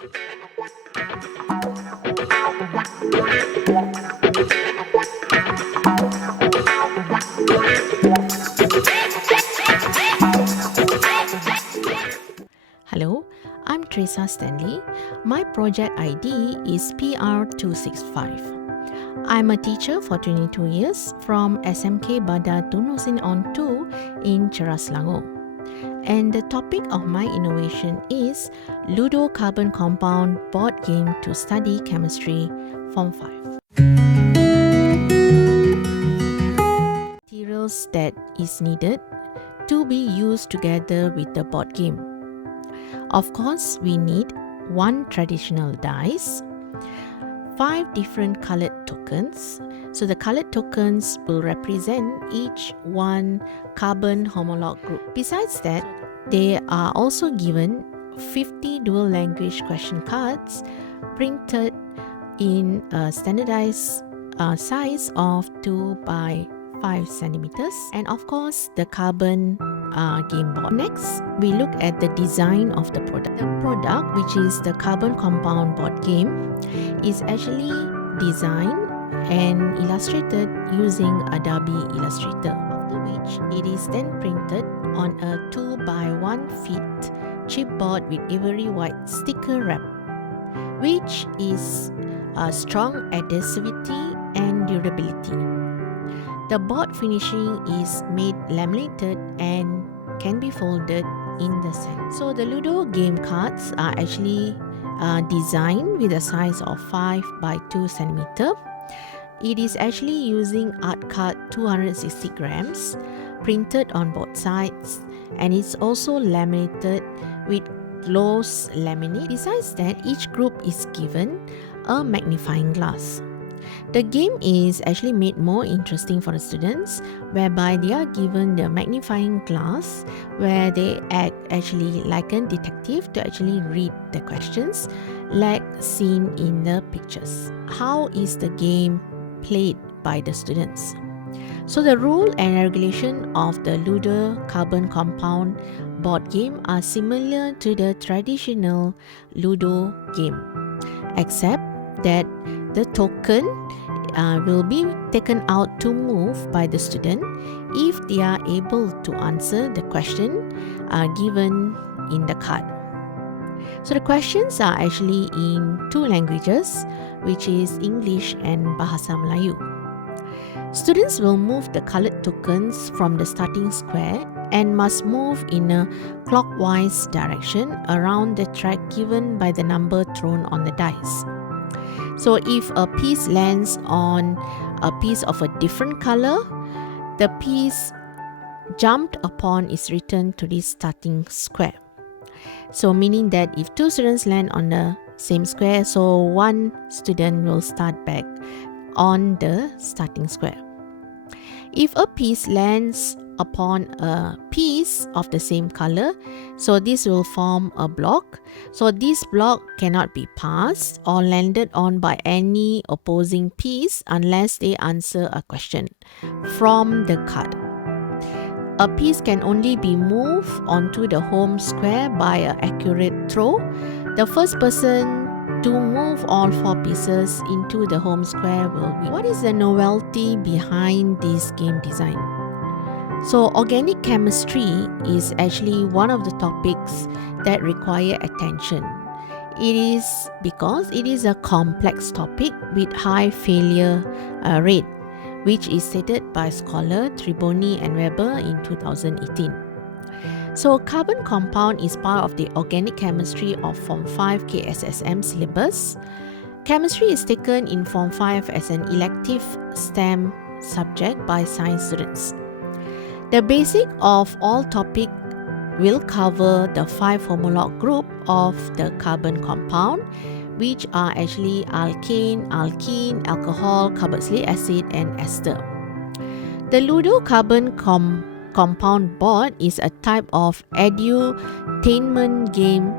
Hello, I'm Teresa Stanley. My project ID is PR265. I'm a teacher for 22 years from SMK Bada Tunusin on 2 in Cheras Selangor. And the topic of my innovation is Ludo Carbon Compound board game to study chemistry, Form 5. Materials that is needed to be used together with the board game. Of course, we need 1 traditional dice, 5 different colored tokens. So the colored tokens will represent each one carbon homolog group. Besides that, they are also given 50 dual language question cards printed in a standardized size of 2 by 5 centimeters, and of course the carbon game board. Next, we look at the design of the product. The product, which is the carbon compound board game, is actually designed and illustrated using Adobe Illustrator, after which it is then printed on a 2 by 1 feet chipboard with ivory white sticker wrap, which is strong adhesivity and durability. The board finishing is made laminated and can be folded in the center. So the Ludo game cards are actually designed with a size of 5 by 2 centimeter. It is actually using art card 260 grams, printed on both sides, and it's also laminated with gloss laminate. Besides that, each group is given a magnifying glass. The game is actually made more interesting for the students, whereby they are given the magnifying glass where they act actually like a detective to actually read the questions like seen in the pictures. How is the game played by the students? So the rule and regulation of the Ludo Carbon Compound board game are similar to the traditional Ludo game, except that the token will be taken out to move by the student if they are able to answer the question given in the card. So the questions are actually in 2 languages, which is English and Bahasa Melayu. Students will move the colored tokens from the starting square and must move in a clockwise direction around the track given by the number thrown on the dice. So if a piece lands on a piece of a different color, the piece jumped upon is returned to the starting square. So meaning that if 2 students land on the same square, so 1 student will start back on the starting square. If a piece lands upon a piece of the same color, so this will form a block. So this block cannot be passed or landed on by any opposing piece unless they answer a question from the card. A piece can only be moved onto the home square by an accurate throw. The first person to move all 4 pieces into the home square will win. What is the novelty behind this game design? So organic chemistry is actually one of the topics that require attention. It is because it is a complex topic with high failure rate, which is stated by scholar Triboni and Weber in 2018. So carbon compound is part of the organic chemistry of Form 5 KSSM syllabus. Chemistry is taken in Form 5 as an elective STEM subject by science students. The basic of all topic will cover the 5 homolog group of the carbon compound, which are actually alkane, alkene, alcohol, carboxylic acid, and ester. The Ludo Carbon Compound board is a type of edutainment game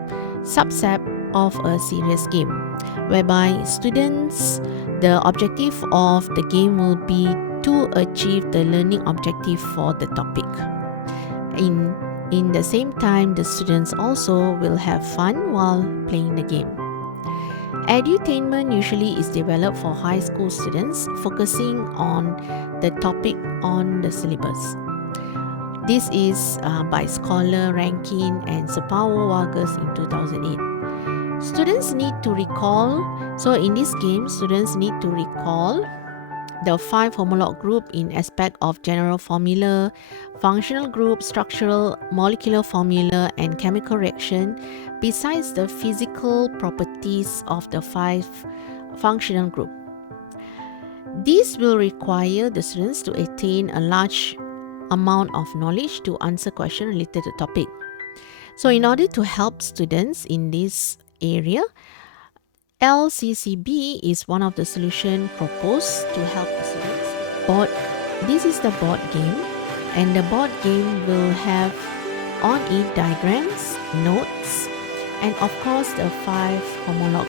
subset of a serious game, whereby students, the objective of the game will be to achieve the learning objective for the topic. In the same time, the students also will have fun while playing the game. Edutainment usually is developed for high school students, focusing on the topic on the syllabus. This is by Scholar, Rankin and Vargas in 2008. Students need to recall, so in this game, students need to recall the 5 homolog group in aspect of general formula, functional group, structural, molecular formula, and chemical reaction, besides the physical properties of the 5 functional group. This will require the students to attain a large amount of knowledge to answer questions related to the topic. So in order to help students in this area, LCCB is one of the solutions proposed to help the students. This is the board game, and the board game will have on it diagrams, notes, and of course the 5 homolog